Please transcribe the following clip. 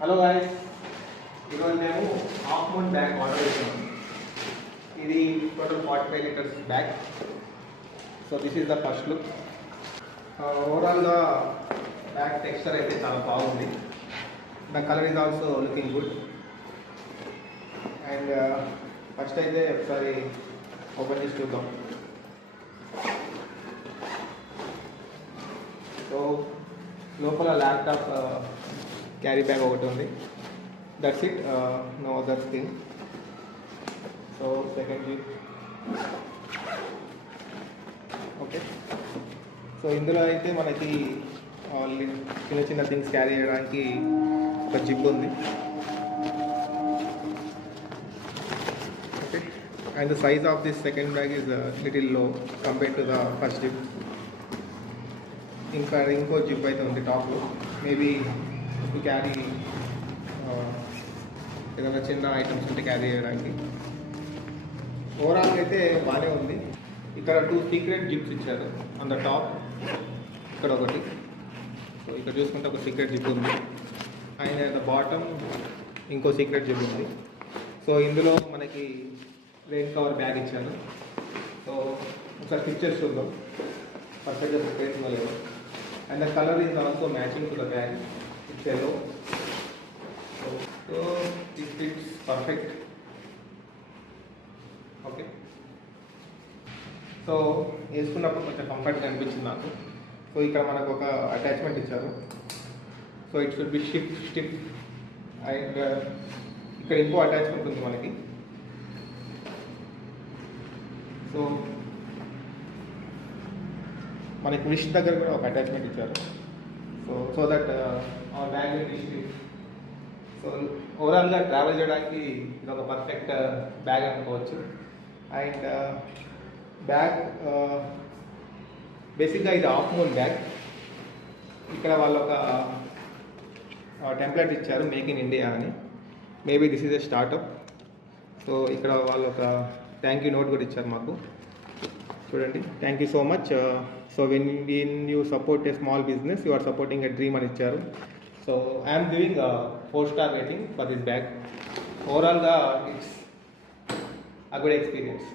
Hello guys, ఈరోజు మేము half moon bag order చేసాము. ఇది టోటల్ 45 litres bag. So this is the first look. ఓవరాల్గా బ్యాగ్ టెక్స్చర్ అయితే చాలా బాగుంది. The colour is also looking good. And first అయితే ఒకసారి ఓపెన్ చేసి చూద్దాం. సో లోపల ల్యాప్టాప్ క్యారీ బ్యాగ్ ఒకటి ఉంది. That's it, no other thing. So second zip. Okay, so ఇందులో అయితే మనకి చిన్న చిన్న థింగ్స్ క్యారీ చేయడానికి ఒక జిప్ ఉంది. Okay, and the size of this second bag is little low compare to the first zip. ఇంకా ఇంకో జిప్ అయితే ఉంది టాప్లో, మేబీ టు క్యారీ ఏదైనా చిన్న ఐటమ్స్ ఉంటే క్యారీ చేయడానికి. ఓవరాల్ అయితే బాగానే ఉంది. ఇక్కడ 2 సీక్రెట్ జిప్స్ ఇచ్చారు ఆన్ ద టాప్, ఇక్కడ ఒకటి. సో ఇక్కడ చూసుకుంటే ఒక సీక్రెట్ జిప్ ఉంది, అండ్ ద బాటమ్ ఇంకో సీక్రెట్ జిప్ ఉంది. సో ఇందులో మనకి రెయిన్ కవర్ బ్యాగ్ ఇచ్చారు. సో ఒకసారి పిక్చర్స్ చూద్దాం పర్ఫెక్ట్గా సెపరేట్ ఉందో లేదో. And the colour is also matching to the bag. It's yellow. So it fits perfect. Okay, so వేసుకున్నప్పుడు కొంచెం కంఫర్ట్గా అనిపించింది నాకు. సో ఇక్కడ మనకు ఒక అటాచ్మెంట్ ఇచ్చారు. So it should be stiff. And ఇక్కడ ఇంకో అటాచ్మెంట్ ఉంది మనకి. సో మనకి విష్ దగ్గర కూడా ఒక అటాచ్మెంట్ ఇచ్చారు. సో దట్ ఆ బ్యాగ్ స్టిఫ్. సో ఓవరాల్గా ట్రావెల్ చేయడానికి ఇది ఒక పర్ఫెక్ట్ బ్యాగ్ అనుకోవచ్చు. అండ్ బ్యాగ్ బేసిక్గా ఇది హాఫ్ మూన్ బ్యాగ్. ఇక్కడ వాళ్ళు ఒక టెంప్లెట్ ఇచ్చారు, మేక్ ఇన్ ఇండియా అని. Maybe this is a startup. So ఇక్కడ వాళ్ళు ఒక థ్యాంక్ యూ నోట్ కూడా ఇచ్చారు మాకు. చూడండి, thank you so much. So when you support a small business, you are supporting a dream అని ఇచ్చారు. So I am giving a 4-star rating for this bag. Overall, it's a good experience.